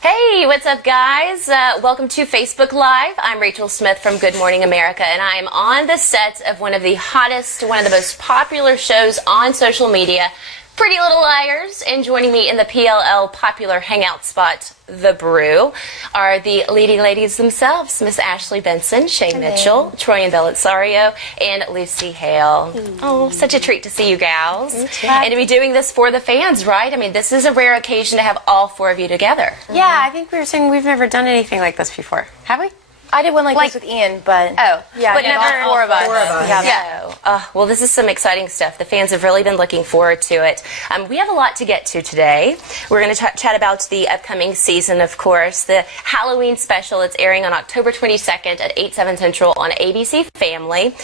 Hey, what's up, guys? Welcome to Facebook Live. I'm Rachel Smith from Good Morning America, and I am on the set of one of the hottest, one of the most popular shows on social media, Pretty Little Liars. And joining me in the PLL popular hangout spot, The Brew, are the leading ladies themselves, Miss Ashley Benson, Shay Mitchell, Troy and Belisario, and Lucy Hale. Oh, such a treat to see you gals. And to be doing this for the fans, right? I mean, this is a rare occasion to have all four of you together. Yeah, I think we were saying we've never done anything like this before. Have we? I did one like this with Ian, but yeah, but never all four of us. Yeah. Well, this is some exciting stuff. The fans have really been looking forward to it. We have a lot to get to today. We're going to chat about the upcoming season, of course, the Halloween special. It's airing on October 22nd at 8/7 Central on ABC Family.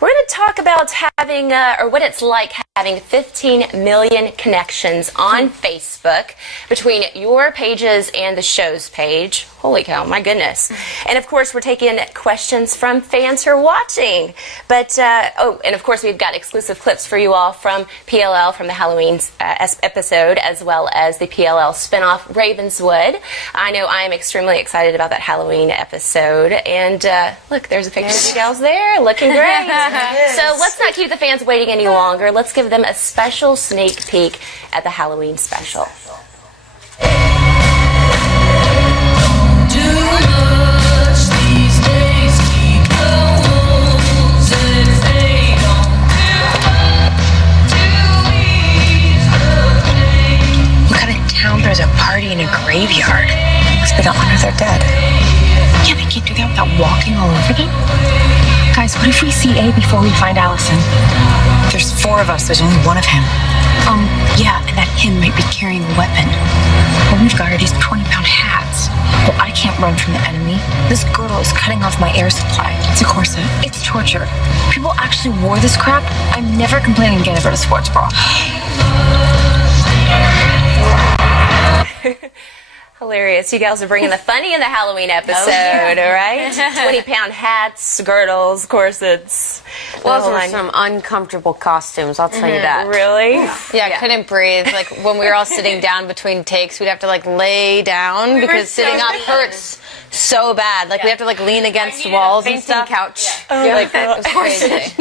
We're going to talk about having, or what it's like having 15 million connections on Facebook between your pages and the show's page. Holy cow, my goodness. And of course, we're taking questions from fans who are watching. But, and of course, we've got exclusive clips for you all from PLL, from the Halloween episode, as well as the PLL spinoff, Ravenswood. I know I am extremely excited about that Halloween episode. And look, there's a picture of you gals there, looking great. So let's not keep the fans waiting any longer. Let's give them a special sneak peek at the Halloween special. There's a party in a graveyard. Must be the honor they're dead. Yeah, they can't do that without walking all over them. Guys, what if we see A before we find Allison? There's 4 of us. There's only one of him. Yeah, and that him might be carrying a weapon. What we've got are these 20-pound hats. Well, I can't run from the enemy. This girdle is cutting off my air supply. It's a corset. It's torture. People actually wore this crap. I'm never complaining again about a sports bra. Hilarious. You gals are bringing the funny in the Halloween episode, all right? 20-pound hats, girdles, corsets. Those were some uncomfortable costumes, I'll tell you that. Really? Yeah, I couldn't breathe. Like, when we were all sitting down between takes, we'd have to, like, lay down because sitting up hurts so bad. Like, we have to, like, lean against walls and stuff. Couch. Like, it was crazy.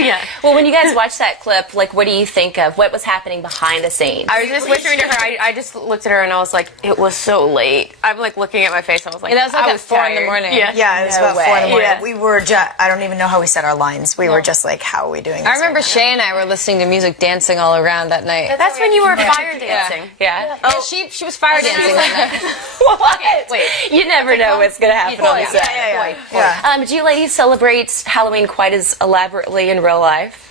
Well, when you guys watch that clip, like, what do you think of? What was happening behind the scenes? I was just whispering to her. I just looked at her and I was like, it was so late. I'm like looking at my face. I was like, that was like I was 4 in the morning. Yeah, it was about 4 in the morning. We were just, I don't even know how we said our lines. We were just like, how are we doing this? I remember Shay and I were listening to music, dancing all around that night. That's when you were fire dancing. Yeah. Oh, she was fire dancing that night. What? Wait. You never know what's going to happen on the set. Do you ladies celebrate Halloween quite as elaborately in real life?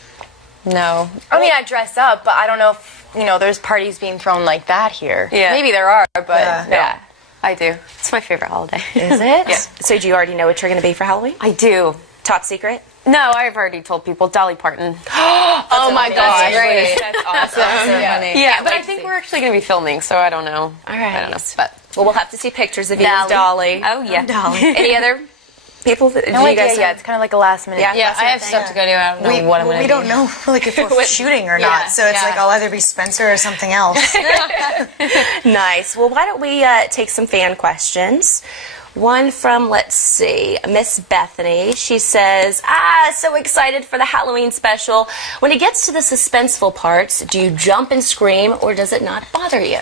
No. I mean, I dress up, but I don't know if, there's parties being thrown like that here. Yeah. Maybe there are, but Yeah. I do. It's my favorite holiday. Is it? Yeah. So do you already know what you're going to be for Halloween? I do. Top secret? No, I've already told people. Dolly Parton. Oh my gosh. Great. That's awesome. Yeah, but I think we're actually going to be filming, so I don't know. All right. I don't know. But well, we'll have to see pictures of you as Dolly. Oh, yeah. Dolly. Any other people? No idea yet. It's kind of like a last minute. Yeah, I have stuff to go do. I don't know what I'm going to do. We don't know like if we're shooting or not, so it's like I'll either be Spencer or something else. Nice. Well, why don't we take some fan questions? One from, let's see, Miss Bethany. She says, so excited for the Halloween special. When it gets to the suspenseful parts, do you jump and scream, or does it not bother you?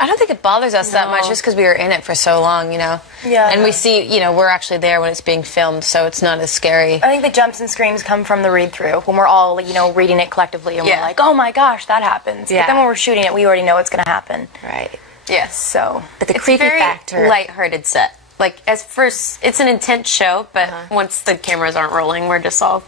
I don't think it bothers us that much, just because we were in it for so long, Yeah. And we see, we're actually there when it's being filmed, so it's not as scary. I think the jumps and screams come from the read-through, when we're all, reading it collectively, and we're like, oh my gosh, that happens. But then when we're shooting it, we already know what's going to happen. Right. Yes. So, but the creepy factor. Lighthearted set. Like, it's an intense show, but once the cameras aren't rolling, we're just all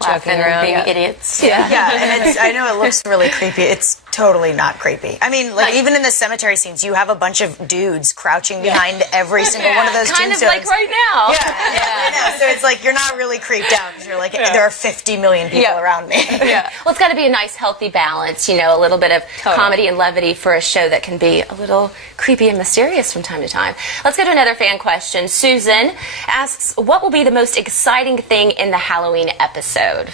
laughing around, being idiots. And I know it looks really creepy. It's totally not creepy. I mean, like, even in the cemetery scenes, you have a bunch of dudes crouching behind every single one of those tombstones. Kind of like right now. I know. So it's like you're not really creeped out because you're like, there are 50 million people around me. Well, it's got to be a nice, healthy balance, a little bit of comedy and levity for a show that can be a little creepy and mysterious from time to time. Let's go to another fan question. Susan asks, what will be the most exciting thing in the Halloween episode?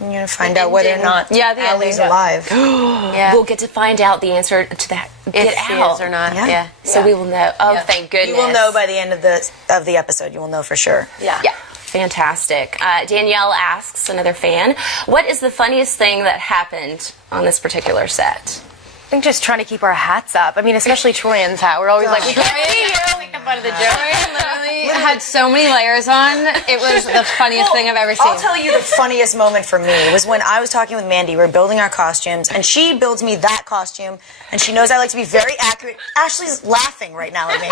You're gonna find out whether or not Allie's alive. We'll get to find out the answer to that. If she is or not. Yeah. So we will know. Oh, thank goodness. You will know by the end of the episode. You will know for sure. Yeah. Fantastic. Danielle asks, another fan, what is the funniest thing that happened on this particular set? I think just trying to keep our hats up. I mean, especially Troyan's hat. We're always like, we can't see you. Make the butt of the joke. Troy literally had so many layers on. It was the funniest thing I've ever seen. I'll tell you the funniest moment for me was when I was talking with Mandy. We were building our costumes, and she builds me that costume, and she knows I like to be very accurate. Ashley's laughing right now at me.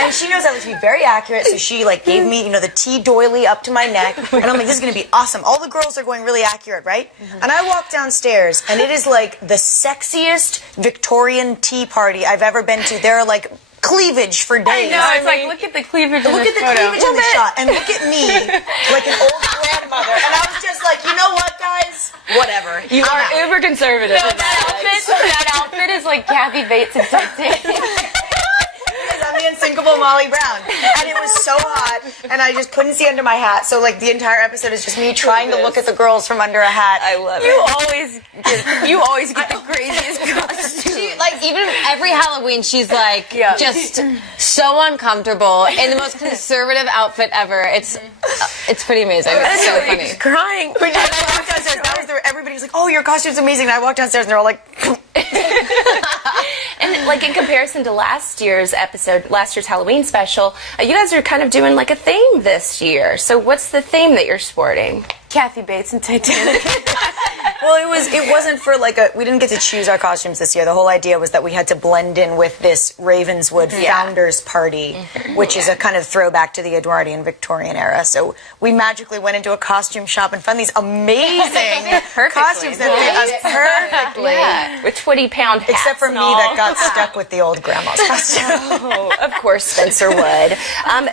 And she knows I like to be very accurate, so she like gave me, the tea doily up to my neck, and I'm like, this is going to be awesome. All the girls are going really accurate, right? And I walk downstairs, and it is like the sexiest Victorian tea party I've ever been to. There are like cleavage for days. I know, it's like, look at the cleavage in Look this at the photo. cleavage in the shot, and look at me, like an old grandmother. And I was just like, you know what, guys? Whatever. You are uber conservative. That outfit is like Kathy Bates in Titanic. I'm the unsinkable Molly Brown, and it was so hot, and I just couldn't see under my hat. So like the entire episode is just me trying to look at the girls from under a hat. I love it. You always get the craziest costume. Like even every Halloween, she's like just so uncomfortable in the most conservative outfit ever. It's pretty amazing. It's so funny. crying. When I walked downstairs, everybody was like, "Oh, your costume's amazing!" And I walked downstairs, and they're all like. And like in comparison to last year's Halloween special, you guys are kind of doing like a theme this year. So what's the theme that you're sporting? Kathy Bates in Titanic. Well, it wasn't for like we didn't get to choose our costumes this year. The whole idea was that we had to blend in with this Ravenswood Founders Party, which is a kind of throwback to the Edwardian Victorian era. So we magically went into a costume shop and found these amazing costumes that fit us perfectly. Yeah. With 20-pound hats. Except for me that got stuck with the old grandma's costume. Oh, of course Spencer would.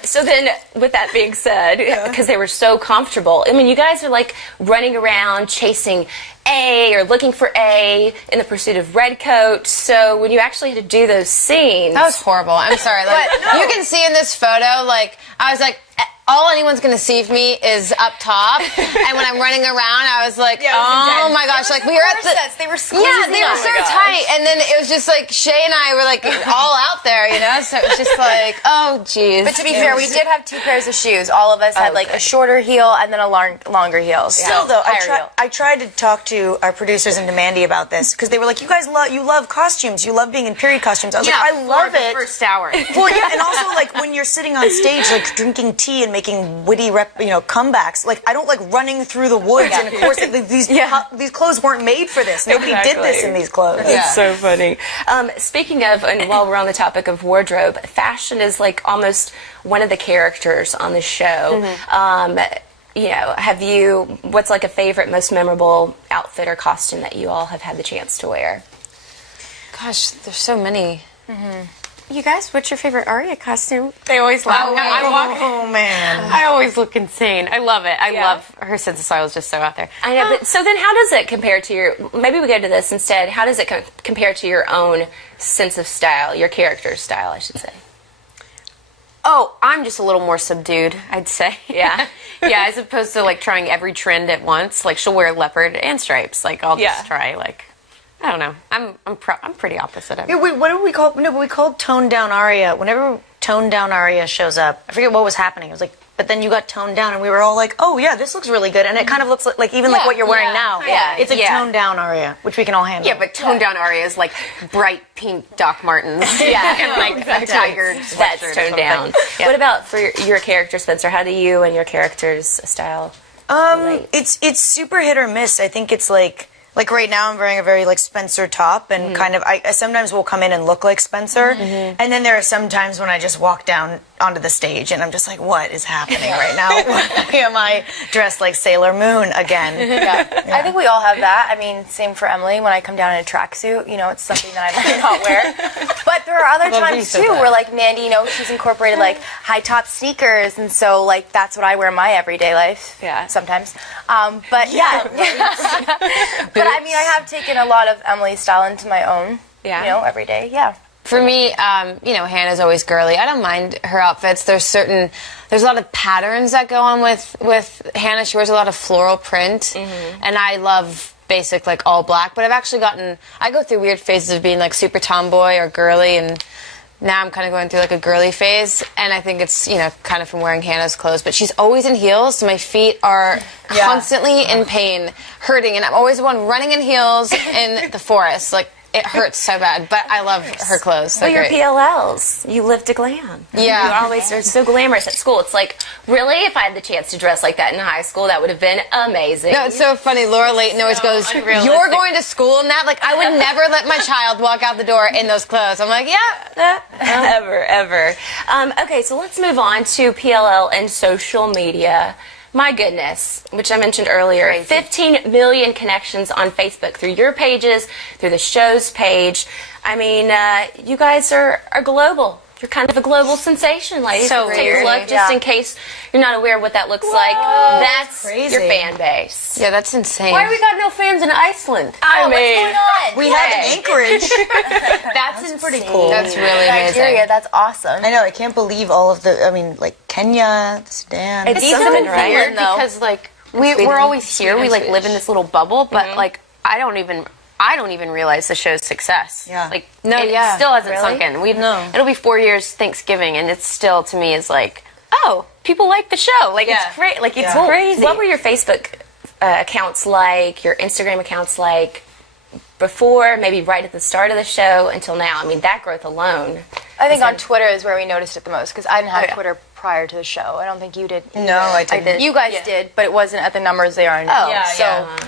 So then, with that being said, because they were so comfortable, I mean, you guys are like running around chasing A or looking for A in the pursuit of Redcoat. So when you actually had to do those scenes, That was horrible. I'm sorry. Like you can see in this photo, like I was like, all anyone's gonna see of me is up top, and when I'm running around, I was like, oh my gosh, like we were at the They were squeezing. they were so tight, and then it was just like Shay and I were like all out there, So it was just like, oh geez. But to be fair, we did have 2 pairs of shoes. All of us had like a shorter heel and then a longer heel. Still, though, I tried to talk to our producers and to Mandy about this because they were like, "You guys love costumes. You love being in period costumes." I was like, "I love it." First hour. Well, yeah, and also like when you're sitting on stage, like drinking tea and making witty, comebacks. Like I don't like running through the woods, and of course, like, these clothes weren't made for this. Nobody did this in these clothes. It's so funny. Speaking of, and while we're on the topic of wardrobe, fashion is like almost one of the characters on the show. What's like a favorite, most memorable outfit or costume that you all have had the chance to wear? Gosh, there's so many. You guys, what's your favorite Aria costume? They always laugh. Oh man! I always look insane. I love it. I love her sense of style is just so out there. I know, but so then how does it compare to your, maybe we go to this instead, how does it compare to your own sense of style, your character's style, I should say? Oh, I'm just a little more subdued, I'd say. Yeah. Yeah, as opposed to like trying every trend at once. Like she'll wear leopard and stripes. Like I'll just try like, I don't know. I'm pretty opposite of it. Yeah, wait, what do we call? No, but we called toned down Aria. Whenever toned down Aria shows up, I forget what was happening. It was like, but then you got toned down, and we were all like, "Oh yeah, this looks really good," and it kind of looks like even like what you're wearing now. Yeah, it's a toned down Aria, which we can all handle. Yeah, but toned down Aria is like bright pink Doc Martens. And like a tiger sweatshirt. That's toned down. Yeah. What about for your character, Spencer? How do you and your character's style relate? It's super hit or miss. I think it's like right now I'm wearing a very like Spencer top and kind of I sometimes will come in and look like Spencer and then there are some times when I just walk down onto the stage and I'm just like, what is happening right now? Why am I dressed like Sailor Moon again? I think we all have that. I mean, same for Emily. When I come down in a tracksuit, it's something that I might not wear. But there are other times too where like Mandy, she's incorporated like high top sneakers, and so like that's what I wear in my everyday life. Yeah. Sometimes. But yeah. But I mean, I have taken a lot of Emily's style into my own. Yeah. Every day. Yeah. For me, Hannah's always girly. I don't mind her outfits. There's a lot of patterns that go on with Hannah. She wears a lot of floral print, and I love basic, like, all black. But I go through weird phases of being, like, super tomboy or girly, and now I'm kind of going through, like, a girly phase, and I think it's, kind of from wearing Hannah's clothes. But she's always in heels, so my feet are constantly in pain, hurting, and I'm always the one running in heels in the forest. Like, it hurts so bad, but I love her clothes. Well, you're PLLs. You live to glam. Yeah. You always are so glamorous at school. It's like, really, if I had the chance to dress like that in high school, that would have been amazing. No, it's so funny. Laura Layton always goes, "You're going to school in that?" Like, I would never let my child walk out the door in those clothes. I'm like, yeah. Ever. Okay, so let's move on to PLL and social media. My goodness, which I mentioned earlier, 15 million connections on Facebook through your pages, through the show's page. I mean, you guys are global. You're kind of a global sensation, ladies. So take a weird. look, just in case you're not aware of what that looks like. That's crazy. your fan base. Yeah, that's insane. Why we got no fans in Iceland? I mean, What's going on? We have an Anchorage. that's pretty cool. That's really Nigeria, amazing. that's awesome. I know. I can't believe all of like Kenya, Sudan. It's Even something, in right? Finland, because like we're always here. We like live in this little bubble, but like I don't even realize the show's success. Yeah. Like yeah. it still hasn't Really? sunk in. It'll be 4 years Thanksgiving, and it's still to me is like, oh, people like the show. Like it's great. Like it's crazy. What were your Facebook accounts like? Your Instagram accounts like? Before, maybe right at the start of the show until now? I mean, that growth alone. I think on Twitter is where we noticed it the most, because I didn't have Twitter prior to the show. I don't think you did either. No, I didn't. You guys did, but it wasn't at the numbers they are now. So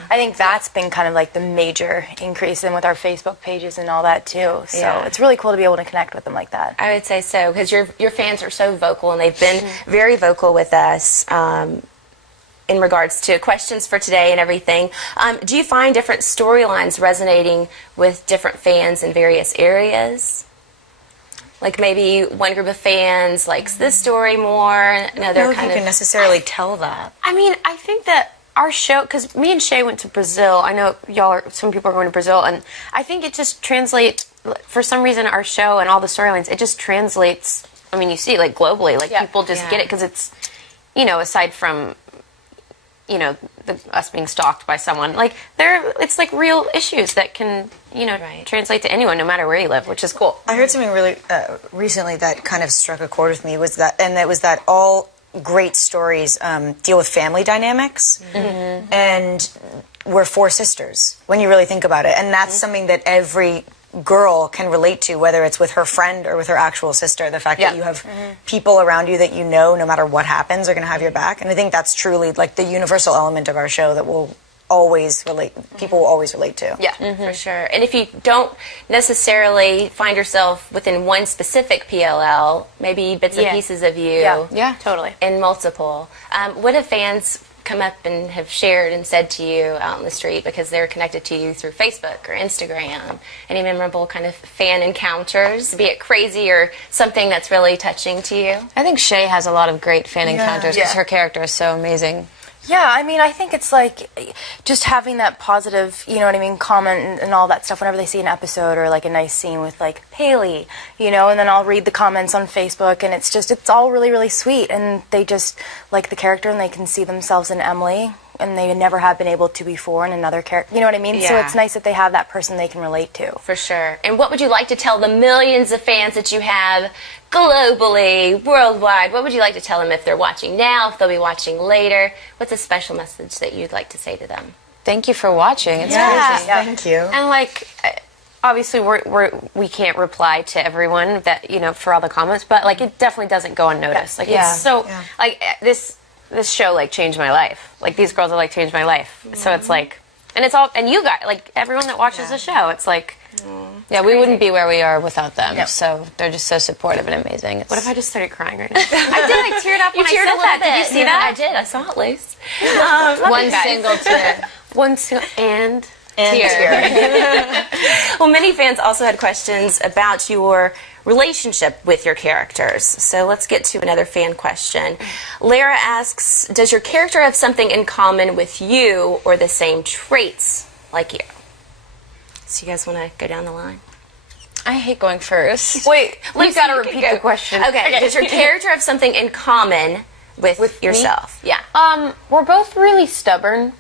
I think that's been kind of like the major increase, and with our Facebook pages and all that too. So it's really cool to be able to connect with them like that. I would say so, because your fans are so vocal, and they've been very vocal with us in regards to questions for today and everything. Do you find different storylines resonating with different fans in various areas? Like maybe one group of fans likes this story more, another I don't know if kind you of... can necessarily tell that. I mean, I think that our show, because me and Shay went to Brazil. I know some people are going to Brazil, and I think it just translates. For some reason, our show and all the storylines, it just translates. I mean, you see, like globally, like people just get it because it's, aside from, us being stalked by someone, like it's like real issues that can, translate to anyone, no matter where you live, which is cool. I heard something really recently that kind of struck a chord with me, was that all great stories deal with family dynamics, and we're four sisters when you really think about it, and that's something that every girl can relate to, whether it's with her friend or with her actual sister. The fact that you have people around you that no matter what happens, are going to have your back, and I think that's truly like the universal element of our show that will always relate. People will always relate to. Yeah, for sure. And if you don't necessarily find yourself within one specific PLL, maybe bits and pieces of you, Yeah, totally. in multiple. What have fans come up and have shared and said to you out in the street because they're connected to you through Facebook or Instagram? Any memorable kind of fan encounters, be it crazy or something that's really touching to you? I think Shay has a lot of great fan encounters because her character is so amazing. Yeah, I mean, I think it's like just having that positive, comment and all that stuff whenever they see an episode or like a nice scene with like Haley, and then I'll read the comments on Facebook, and it's all really, really sweet, and they just like the character and they can see themselves in Emily, and they never have been able to before in another character. You know what I mean? So it's nice that they have that person they can relate to. For sure. And what would you like to tell the millions of fans that you have globally, worldwide? What would you like to tell them if they're watching now, if they'll be watching later? What's a special message that you'd like to say to them? Thank you for watching. It's Yes, crazy. thank you. And like, obviously, we can't reply to everyone that for all the comments, but like it definitely doesn't go unnoticed. Like it's so like this show like changed my life. Like these girls have like changed my life. So it's like, and it's all, and you guys, like everyone that watches the show, it's like, we wouldn't be where we are without them. So they're just so supportive and amazing. what if I just started crying right now? I did. I teared up when I said that. Did you see that? I did. I saw it, Liz. One single tear. One single and Tear. Well, many fans also had questions about your relationship with your characters. So let's get to another fan question. Lara asks, does your character have something in common with you or the same traits like you? So you guys want to go down the line? I hate going first. Wait, You've got to repeat the question. Okay. Does your character have something in common with yourself? Me? Yeah. We're both really stubborn.